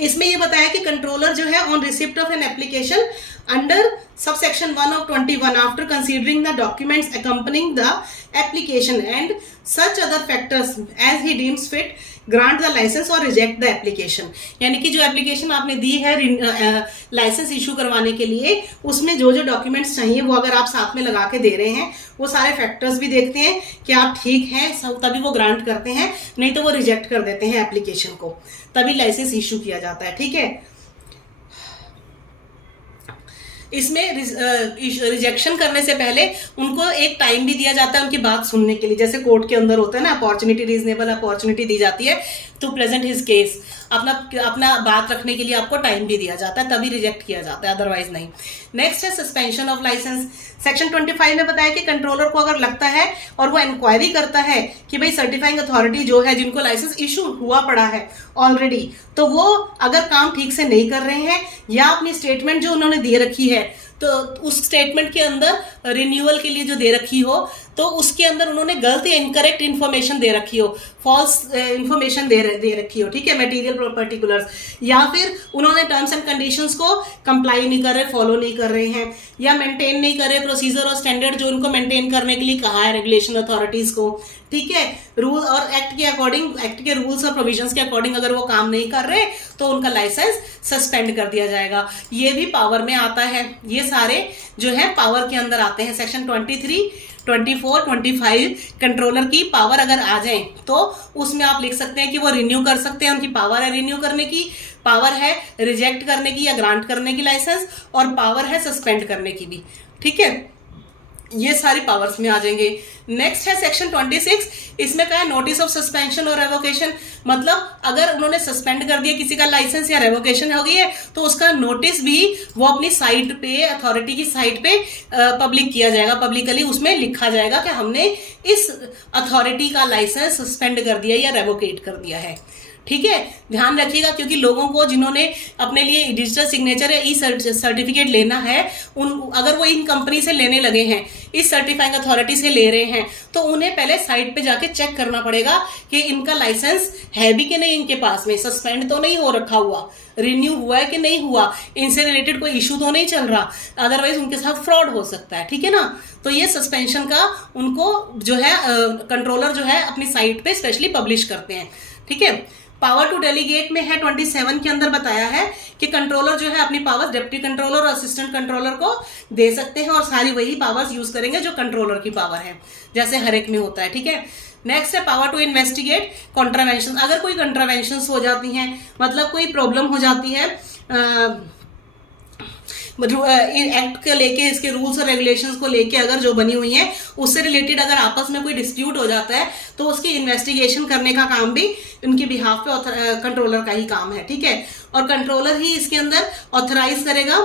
इसमें ये बताया कि कंट्रोलर जो है on receipt of an application under subsection 1 of 21 after considering the documents accompanying the application and such other factors as he deems fit grant the license or reject the application। यानी कि जो application आपने दी है license issue करवाने के लिए, उसमें जो जो डॉक्यूमेंट्स चाहिए वो अगर आप साथ में लगा के दे रहे हैं, वो सारे फैक्टर्स भी देखते हैं कि आप ठीक हैं, तभी वो ग्रांट करते हैं, नहीं तो वो रिजेक्ट कर देते हैं एप्लीकेशन को, तभी लाइसेंस इशू किया जाता है, ठीक है। इसमें रिजेक्शन करने से पहले उनको एक टाइम भी दिया जाता है उनकी बात सुनने के लिए, जैसे कोर्ट के अंदर होता है ना, अपॉर्चुनिटी, रीजनेबल अपॉर्चुनिटी दी जाती है टू प्रेजेंट हिज केस, अपना बात रखने के लिए आपको टाइम भी दिया जाता है, तभी रिजेक्ट किया जाता है, अदरवाइज नहीं। नेक्स्ट है सस्पेंशन ऑफ लाइसेंस। सेक्शन 25 में बताया कि कंट्रोलर को अगर लगता है और वो इंक्वायरी करता है कि भाई सर्टिफाइंग अथॉरिटी जो है, जिनको लाइसेंस इशू हुआ पड़ा है ऑलरेडी, तो वो अगर काम ठीक से नहीं कर रहे हैं या अपनी स्टेटमेंट जो उन्होंने दे रखी है, तो उस स्टेटमेंट के अंदर रिन्यूअल के लिए जो दे रखी हो, तो उसके अंदर उन्होंने गलत या इनकरेक्ट इन्फॉर्मेशन दे रखी हो, फॉल्स इन्फॉर्मेशन दे रखी हो, ठीक है, मटेरियल पर्टिकुलर्स, या फिर उन्होंने टर्म्स एंड कंडीशंस को कंप्लाई नहीं कर रहे, फॉलो नहीं कर रहे हैं, या मेंटेन नहीं कर रहे प्रोसीजर और स्टैंडर्ड जो उनको मेंटेन करने के लिए कहा है रेगुलेशन अथॉरिटीज को, ठीक है, रूल और एक्ट के अकॉर्डिंग, एक्ट के रूल्स और प्रोविजंस के अकॉर्डिंग अगर वो काम नहीं कर रहे तो उनका लाइसेंस सस्पेंड कर दिया जाएगा। ये भी पावर में आता है, ये सारे जो है पावर के अंदर आते हैं। सेक्शन 23, 24, 25 कंट्रोलर की पावर अगर आ जाए तो उसमें आप लिख सकते हैं कि वो रिन्यू कर सकते हैं, उनकी पावर है रिन्यू करने की, पावर है रिजेक्ट करने की या ग्रांट करने की लाइसेंस, और पावर है सस्पेंड करने की भी, ठीक है, ये सारी पावर्स में आ जाएंगे। नेक्स्ट है सेक्शन 26, इसमें क्या है, नोटिस ऑफ सस्पेंशन और रेवोकेशन, मतलब अगर उन्होंने सस्पेंड कर दिया किसी का लाइसेंस या रेवोकेशन हो गई है तो उसका नोटिस भी वो अपनी साइट पे, अथॉरिटी की साइट पे पब्लिक किया जाएगा, पब्लिकली उसमें लिखा जाएगा कि हमने इस अथॉरिटी का लाइसेंस सस्पेंड कर दिया या रेवोकेट कर दिया है, ठीक है। ध्यान रखिएगा क्योंकि लोगों को जिन्होंने अपने लिए डिजिटल सिग्नेचर या ई सर्टिफिकेट लेना है, अगर वो इन कंपनी से लेने लगे हैं, इस सर्टिफाइंग अथॉरिटी से ले रहे हैं, तो उन्हें पहले साइट पे जाके चेक करना पड़ेगा कि इनका लाइसेंस है भी कि नहीं, इनके पास में सस्पेंड तो नहीं हो रखा हुआ, रिन्यू हुआ है कि नहीं हुआ, इनसे रिलेटेड कोई इशू तो नहीं चल रहा, अदरवाइज उनके साथ फ्रॉड हो सकता है, ठीक है ना। तो ये सस्पेंशन का उनको जो है कंट्रोलर जो है अपनी साइट पे स्पेशली पब्लिश करते हैं, ठीक है। पावर टू डेलीगेट में है 27 के अंदर बताया है कि कंट्रोलर जो है अपनी पावर्स डिप्टी कंट्रोलर और असिस्टेंट कंट्रोलर को दे सकते हैं, और सारी वही पावर्स यूज करेंगे जो कंट्रोलर की पावर है, जैसे हर एक में होता है, ठीक है। नेक्स्ट है पावर टू इन्वेस्टिगेट कॉन्ट्रावेंशन। अगर कोई कॉन्ट्रावेंशन हो जाती हैं, मतलब कोई प्रॉब्लम हो जाती है एक्ट को लेके, इसके रूल्स और रेगुलेशंस को लेके अगर जो बनी हुई है उससे रिलेटेड अगर आपस में कोई डिस्प्यूट हो जाता है तो उसकी इन्वेस्टिगेशन करने का काम भी उनकी बिहाफ पे कंट्रोलर का ही काम है, ठीक है। और कंट्रोलर ही इसके अंदर ऑथराइज करेगा,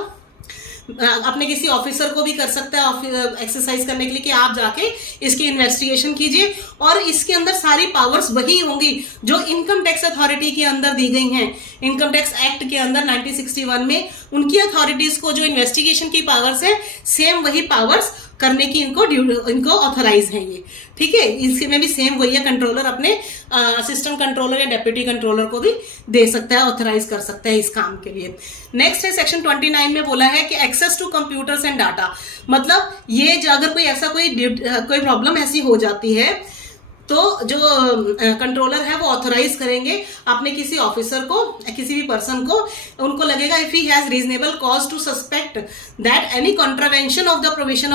अपने किसी ऑफिसर को भी कर सकता है एक्सरसाइज करने के लिए कि आप जाके इसकी इन्वेस्टिगेशन कीजिए, और इसके अंदर सारी पावर्स वही होंगी जो इनकम टैक्स अथॉरिटी के अंदर दी गई हैं। इनकम टैक्स एक्ट के अंदर 1961 में उनकी अथॉरिटीज को जो इन्वेस्टिगेशन की पावर्स है, सेम वही पावर्स करने की इनको ऑथराइज है ये, ठीक है। इसमें भी सेम वही है, कंट्रोलर अपने असिस्टेंट कंट्रोलर या डेप्यूटी कंट्रोलर को भी दे सकता है, ऑथराइज कर सकता है इस काम के लिए। नेक्स्ट है सेक्शन 29 में बोला है कि access to computers and data, मतलब ये अगर कोई ऐसा कोई प्रॉब्लम ऐसी हो जाती है तो जो कंट्रोलर है वो ऑथराइज करेंगे अपने किसी ऑफिसर को, किसी भी पर्सन को, उनको लगेगा if he has reasonable cause to suspect that any contravention of the provisions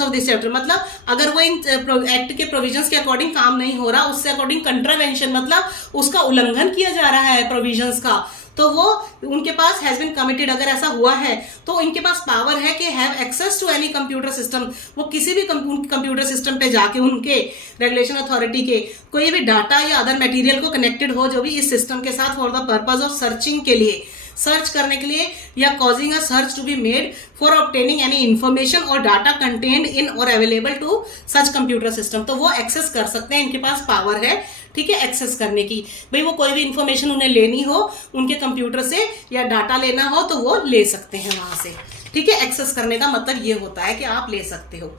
of this chapter, मतलब अगर वो इन एक्ट के प्रोविजंस के अकॉर्डिंग काम नहीं हो रहा, उससे अकॉर्डिंग कंट्रावेंशन मतलब उसका उल्लंघन किया जा रहा है प्रोविजंस का, तो वो उनके पास हैज बीन कमिटेड, अगर ऐसा हुआ है तो इनके पास पावर है कि have access to any computer system, वो किसी भी कंप्यूटर सिस्टम पे जाके उनके रेगुलेशन अथॉरिटी के कोई भी डाटा या अदर मटेरियल को कनेक्टेड हो जो भी इस सिस्टम के साथ for the purpose of searching के लिए, सर्च करने के लिए, या causing a search to be made for obtaining any information or data contained in or available to such computer system, तो वो एक्सेस कर सकते हैं, इनके पास पावर है, ठीक है, एक्सेस करने की। भाई वो कोई भी इंफॉर्मेशन उन्हें लेनी हो उनके कंप्यूटर से या डाटा लेना हो तो वो ले सकते हैं वहां से, ठीक है। एक्सेस करने का मतलब ये होता है कि आप ले सकते हो।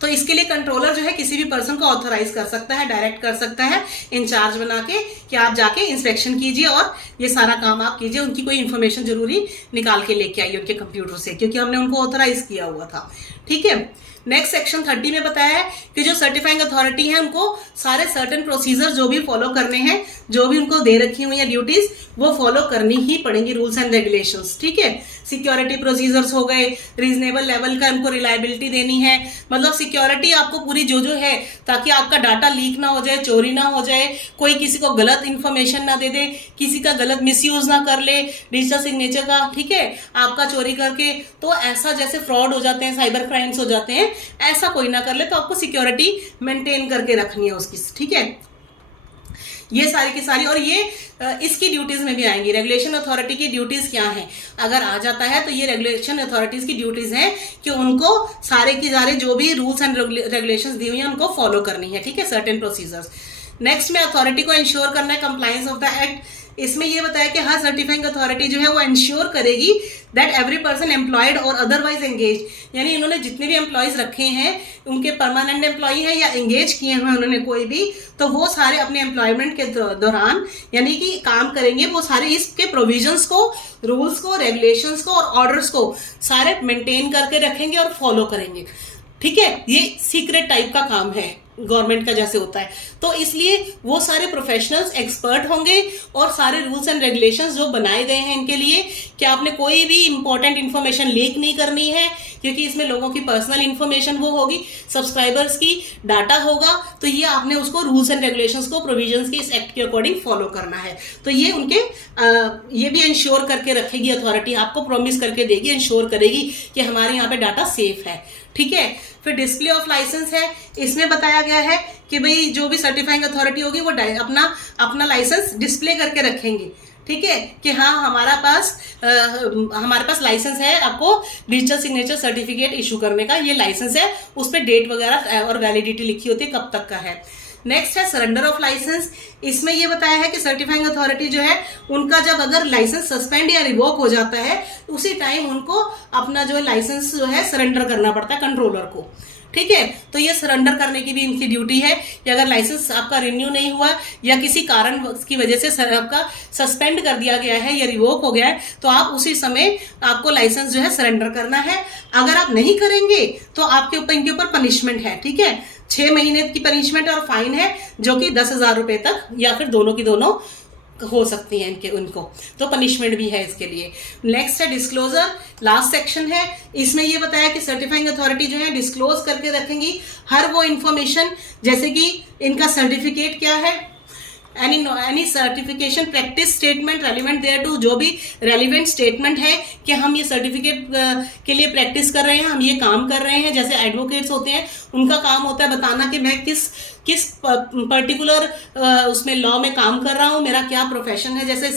तो इसके लिए कंट्रोलर जो है किसी भी पर्सन को ऑथराइज कर सकता है, डायरेक्ट कर सकता है इंचार्ज बना के कि आप जाके इंस्पेक्शन कीजिए और ये सारा काम आप कीजिए, उनकी कोई इंफॉर्मेशन जरूरी निकाल के लेके आइए उनके कंप्यूटर से, क्योंकि हमने उनको ऑथराइज किया हुआ था, ठीक है। नेक्स्ट सेक्शन 30 में बताया है कि जो सर्टिफाइंग अथॉरिटी है उनको सारे सर्टेन प्रोसीजर जो भी फॉलो करने हैं, जो भी उनको दे रखी हुई है ड्यूटीज, वो फॉलो करनी ही पड़ेंगी, रूल्स एंड रेगुलेशंस, ठीक है। सिक्योरिटी प्रोसीजर्स हो गए, रीजनेबल लेवल का उनको रिलायबिलिटी देनी है, मतलब सिक्योरिटी आपको पूरी जो है, ताकि आपका डाटा लीक ना हो जाए, चोरी ना हो जाए, कोई किसी को गलत इंफॉर्मेशन ना दे दे, किसी का गलत मिसयूज ना कर ले डिजिटल सिग्नेचर का, ठीक है, आपका चोरी करके। तो ऐसा जैसे फ्रॉड हो जाते हैं, साइबर क्राइम्स हो जाते हैं, ऐसा कोई ना कर ले। तो आपको सिक्योरिटी मेंटेन करके रखनी है उसकी, ठीक है। ये सारी की सारी, और ये इसकी ड्यूटीज में भी आएंगी। रेगुलेशन अथॉरिटी की ड्यूटीज क्या है, अगर आ जाता है तो ये रेगुलेशन अथॉरिटीज की ड्यूटीज हैं कि उनको सारे की सारे जो भी रूल्स एंड रेगुलेशंस दी हुई हैं उनको फॉलो करनी है, ठीक है, सर्टेन प्रोसीजर्स। नेक्स्ट में अथॉरिटी को इंश्योर करना है कंप्लायंस ऑफ द एक्ट। इसमें ये बताया कि हर सर्टिफाइंग अथॉरिटी जो है वो इंश्योर करेगी दैट एवरी पर्सन एम्प्लॉयड और अदरवाइज एंगेज, यानी इन्होंने जितने भी एम्प्लॉयज रखे हैं, उनके परमानेंट एम्प्लॉई हैं या एंगेज किए हुए हैं उन्होंने कोई भी, तो वो सारे अपने एम्प्लॉयमेंट के दौरान यानी कि काम करेंगे, वो सारे इसके प्रोविजंस को, रूल्स को, रेगुलेशंस को और ऑर्डर्स को सारे मेंटेन करके रखेंगे और फॉलो करेंगे, ठीक है। ये सीक्रेट टाइप का काम है गवर्नमेंट का जैसे होता है, तो इसलिए वो सारे प्रोफेशनल्स एक्सपर्ट होंगे और सारे रूल्स एंड रेगुलेशंस जो बनाए गए हैं इनके लिए कि आपने कोई भी इंपॉर्टेंट इंफॉर्मेशन लीक नहीं करनी है, क्योंकि इसमें लोगों की पर्सनल इंफॉर्मेशन वो होगी, सब्सक्राइबर्स की डाटा होगा, तो ये आपने उसको रूल्स एंड रेगुलेशंस को, प्रोविजंस के इस एक्ट के अकॉर्डिंग फॉलो करना है। तो ये उनके ये भी इंश्योर करके रखेगी अथॉरिटी, आपको प्रॉमिस करके देगी, इंश्योर करेगी कि हमारे यहाँ पे डाटा सेफ है, ठीक है। फिर डिस्प्ले ऑफ लाइसेंस है, इसमें बताया गया है कि भाई जो भी सर्टिफाइंग अथॉरिटी होगी वो अपना लाइसेंस डिस्प्ले करके रखेंगे, ठीक है, कि हाँ हमारे पास लाइसेंस है, आपको डिजिटल सिग्नेचर सर्टिफिकेट इशू करने का ये लाइसेंस है, उस पर डेट वगैरह और वैलिडिटी लिखी होती है कब तक का है। नेक्स्ट है सरेंडर ऑफ लाइसेंस। इसमें यह बताया है कि सर्टिफाइंग अथॉरिटी जो है उनका जब अगर लाइसेंस सस्पेंड या रिवोक हो जाता है उसी टाइम उनको अपना जो लाइसेंस जो है सरेंडर करना पड़ता है कंट्रोलर को, ठीक है। तो ये सरेंडर करने की भी इनकी ड्यूटी है कि अगर लाइसेंस आपका रिन्यू नहीं हुआ या किसी कारण की वजह से आपका सस्पेंड कर दिया गया है या रिवोक हो गया है, तो आप उसी समय आपको लाइसेंस जो है सरेंडर करना है। अगर आप नहीं करेंगे तो आपके ऊपर इनके ऊपर पनिशमेंट है, ठीक है, 6 महीने की पनिशमेंट और फाइन है जो कि 10,000 रुपए तक या फिर दोनों की दोनों हो सकती है उनको, तो पनिशमेंट भी है इसके लिए। नेक्स्ट है डिस्क्लोजर, लास्ट सेक्शन है। इसमें ये बताया कि सर्टिफाइंग अथॉरिटी जो है डिस्क्लोज करके रखेंगी हर वो इंफॉर्मेशन, जैसे कि इनका सर्टिफिकेट क्या है, any certification practice statement relevant thereto, जो भी रेलिवेंट स्टेटमेंट है कि हम ये सर्टिफिकेट के लिए प्रैक्टिस कर रहे हैं, हम ये काम कर रहे हैं। जैसे एडवोकेट्स होते हैं, उनका काम होता है बताना कि मैं किस पर्टिकुलर उसमें लॉ में काम कर रहा हूँ, मेरा क्या प्रोफेशन है। जैसे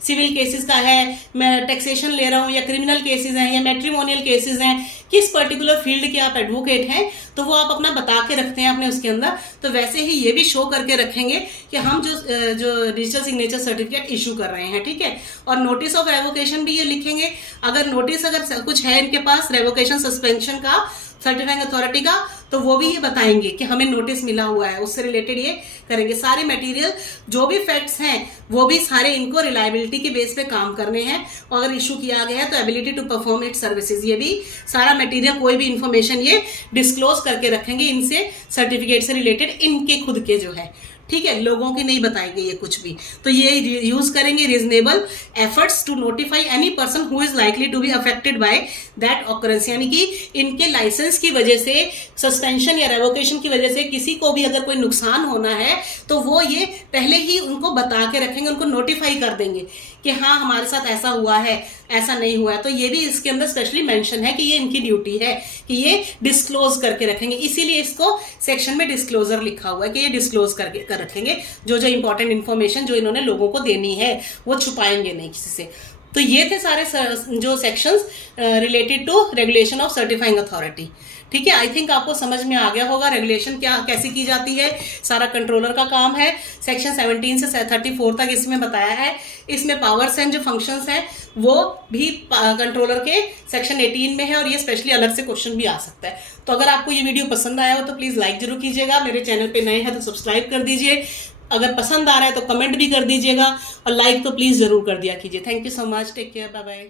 सिविल केसेस का है, मैं टैक्सेशन ले रहा हूँ, या क्रिमिनल केसेस हैं या मैट्रिमोनियल केसेस हैं, किस पर्टिकुलर फील्ड के आप एडवोकेट हैं, तो वो आप अपना बता के रखते हैं अपने उसके अंदर। तो वैसे ही ये भी शो करके रखेंगे कि हम जो डिजिटल सिग्नेचर सर्टिफिकेट इशू कर रहे हैं, ठीक है। और नोटिस ऑफ रेवोकेशन भी ये लिखेंगे, अगर नोटिस अगर कुछ है इनके पास रेवोकेशन सस्पेंशन का सर्टिफाइंग अथॉरिटी का, तो वो भी ये बताएंगे कि हमें नोटिस मिला हुआ है, उससे रिलेटेड ये करेंगे। सारे मटेरियल जो भी फैक्ट्स हैं वो भी सारे इनको रिलायबिलिटी के बेस पे काम करने हैं, और अगर इशू किया गया है तो ability to perform it services, ये भी सारा मटेरियल, कोई भी इंफॉर्मेशन ये डिस्क्लोज करके रखेंगे इनसे, सर्टिफिकेट से रिलेटेड इनके खुद के जो है, ठीक है, लोगों की नहीं बताएंगे ये कुछ भी। तो ये यूज करेंगे reasonable efforts to notify any person who is likely to be affected by that occurrence, यानी कि इनके लाइसेंस की वजह से, सस्पेंशन या रेवोकेशन की वजह से किसी को भी अगर कोई नुकसान होना है तो वो ये पहले ही उनको बता के रखेंगे, उनको नोटिफाई कर देंगे कि हाँ हमारे साथ ऐसा हुआ है, ऐसा नहीं हुआ है। तो ये भी इसके अंदर स्पेशली मेंशन है कि ये इनकी ड्यूटी है कि ये डिस्क्लोज करके रखेंगे, इसीलिए इसको सेक्शन में डिस्क्लोजर लिखा हुआ है कि ये डिस्क्लोज करके कर रखेंगे जो जो इंपॉर्टेंट इन्फॉर्मेशन जो इन्होंने लोगों को देनी है, वो छुपाएंगे नहीं किसी से। तो ये थे सारे जो sections related to regulation of certifying authority, ठीक है। आई थिंक आपको समझ में आ गया होगा रेगुलेशन क्या कैसे की जाती है, सारा कंट्रोलर का काम है। सेक्शन 17 से 34 तक इसमें बताया है। इसमें पावर्स एंड जो फंक्शंस हैं वो भी कंट्रोलर के सेक्शन 18 में है, और ये स्पेशली अलग से क्वेश्चन भी आ सकता है। तो अगर आपको ये वीडियो पसंद आया हो तो प्लीज लाइक जरूर कीजिएगा, मेरे चैनल पे नए हैं तो सब्सक्राइब कर दीजिए, अगर पसंद आ रहा है तो कमेंट भी कर दीजिएगा, और लाइक तो प्लीज जरूर कर दिया कीजिए। Thank you so much, take care, bye bye.